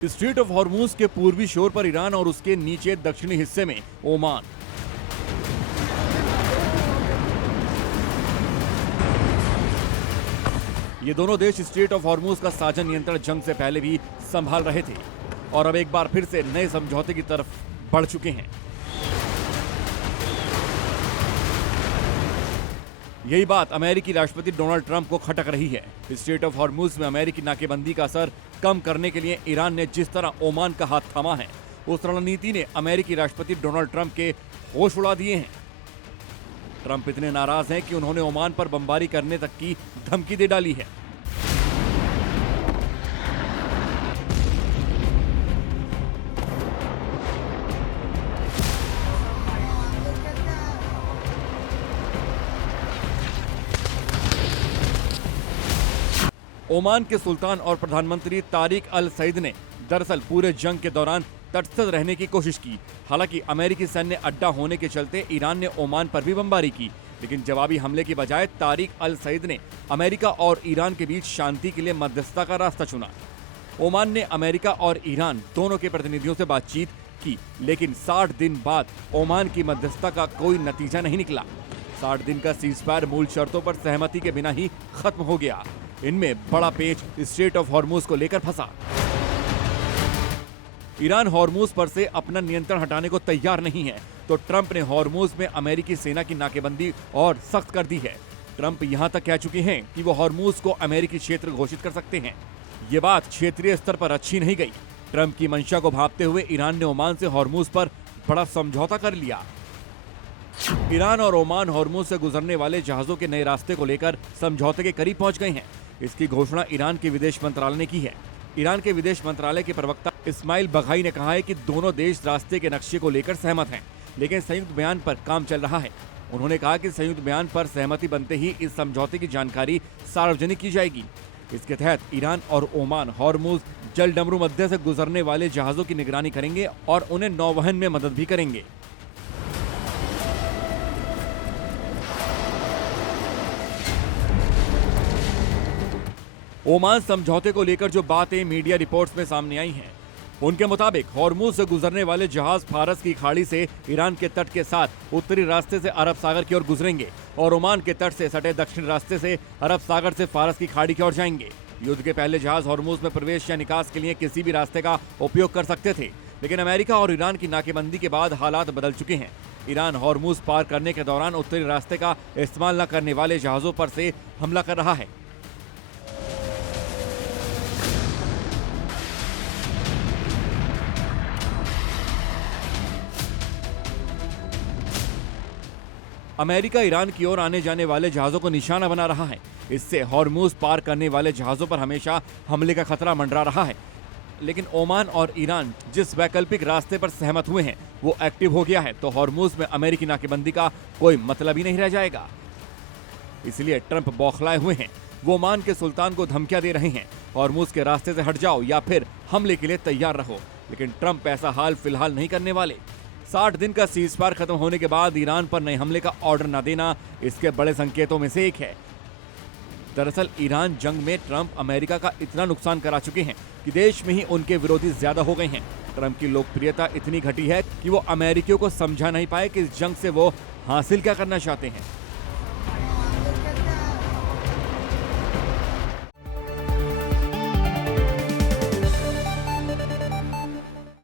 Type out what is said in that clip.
Straight of Hormuz के पूर्वी शोर पर ईरान और उसके नीचे दक्षिणी हिस्से में ओमान। ये दोनों देश स्ट्रेट ऑफ हॉर्मूज का साझा नियंत्रण जंग से पहले भी संभाल रहे थे और अब एक बार फिर से नए समझौते की तरफ बढ़ चुके हैं। यही बात अमेरिकी राष्ट्रपति डोनाल्ड ट्रंप को खटक रही है। स्ट्रेट ऑफ हॉर्मूज में अमेरिकी नाकेबंदी का असर कम करने के लिए ईरान ने जिस तरह ओमान का हाथ थामा है, उस रणनीति ने अमेरिकी राष्ट्रपति डोनाल्ड ट्रंप के होश उड़ा दिए हैं। ट्रंप इतने नाराज हैं कि उन्होंने ओमान पर बमबारी करने तक की धमकी दे डाली है। ओमान के सुल्तान और प्रधानमंत्री तारिक अल सईद ने दरअसल पूरे जंग के दौरान तटस्थ रहने की कोशिश की। हालांकि अमेरिकी सैन्य अड्डा होने के चलते ईरान ने ओमान पर भी बमबारी की, लेकिन जवाबी हमले की बजाय तारिक अल सईद ने अमेरिका और ईरान के बीच शांति के लिए मध्यस्थता का रास्ता चुना। ओमान ने अमेरिका और ईरान दोनों के प्रतिनिधियों से बातचीत की, लेकिन 60 दिन बाद ओमान की मध्यस्थता का कोई नतीजा नहीं निकला। 60 दिन का सीजफायर मूल शर्तों पर सहमति के बिना ही खत्म हो गया। इनमें बड़ा पेच स्ट्रेट ऑफ हॉर्मूज को लेकर फंसा। ईरान हॉर्मूज पर से अपना नियंत्रण हटाने को तैयार नहीं है, तो ट्रंप ने हॉर्मूज में अमेरिकी सेना की नाकेबंदी और सख्त कर दी है। ट्रंप यहां तक कह चुके हैं कि वो हॉर्मूज को अमेरिकी क्षेत्र घोषित कर सकते हैं। ये बात क्षेत्रीय स्तर पर अच्छी नहीं गई। ट्रंप की मंशा को भांपते हुए ईरान ने ओमान से हॉर्मूज पर बड़ा समझौता कर लिया। ईरान और ओमान हॉर्मूज से गुजरने वाले जहाजों के नए रास्ते को लेकर समझौते के करीब पहुंच गए हैं। इसकी घोषणा ईरान के विदेश मंत्रालय ने की है। ईरान के विदेश मंत्रालय के प्रवक्ता इस्माइल बघाई ने कहा है कि दोनों देश रास्ते के नक्शे को लेकर सहमत हैं, लेकिन संयुक्त बयान पर काम चल रहा है। उन्होंने कहा कि संयुक्त बयान पर सहमति बनते ही इस समझौते की जानकारी सार्वजनिक की जाएगी। इसके तहत ईरान और ओमान हॉर्मूज जल डमरू मध्य से गुजरने वाले जहाजों की निगरानी करेंगे और उन्हें नौवहन में मदद भी करेंगे। ओमान समझौते को लेकर जो बातें मीडिया रिपोर्ट्स में सामने आई हैं, उनके मुताबिक हॉर्मूज से गुजरने वाले जहाज फारस की खाड़ी से ईरान के तट के साथ उत्तरी रास्ते से अरब सागर की ओर गुजरेंगे और ओमान के तट से सटे दक्षिण रास्ते से अरब सागर से फारस की खाड़ी की ओर जाएंगे। युद्ध के पहले जहाज हॉर्मूज में प्रवेश या निकास के लिए किसी भी रास्ते का उपयोग कर सकते थे, लेकिन अमेरिका और ईरान की नाकेबंदी के बाद हालात बदल चुके हैं। ईरान हॉर्मूज पार करने के दौरान उत्तरी रास्ते का इस्तेमाल न करने वाले जहाजों पर से हमला कर रहा है। अमेरिका ईरान की ओर आने जाने वाले जहाजों को निशाना बना रहा है। इससे हॉर्मूज पार करने वाले जहाजों पर हमेशा हमले का खतरा मंडरा रहा है। लेकिन ओमान और ईरान जिस वैकल्पिक रास्ते पर सहमत हुए हैं वो एक्टिव हो गया है, तो हॉर्मूज में अमेरिकी नाकेबंदी का कोई मतलब ही नहीं रह जाएगा। इसलिए ट्रंप बौखलाए हुए हैं। वो ओमान के सुल्तान को धमकियां दे रहे हैं, हॉर्मूज के रास्ते से हट जाओ या फिर हमले के लिए तैयार रहो। लेकिन ट्रंप ऐसा हाल फिलहाल नहीं करने वाले। 60 दिन का सीजफायर खत्म होने के बाद ईरान पर नए हमले का ऑर्डर न देना इसके बड़े संकेतों में से एक है। दरअसल ईरान जंग में ट्रंप अमेरिका का इतना नुकसान करा चुके हैं कि देश में ही उनके विरोधी ज्यादा हो गए हैं। ट्रंप की लोकप्रियता इतनी घटी है कि वो अमेरिकियों को समझा नहीं पाए कि इस जंग से वो हासिल क्या करना चाहते हैं।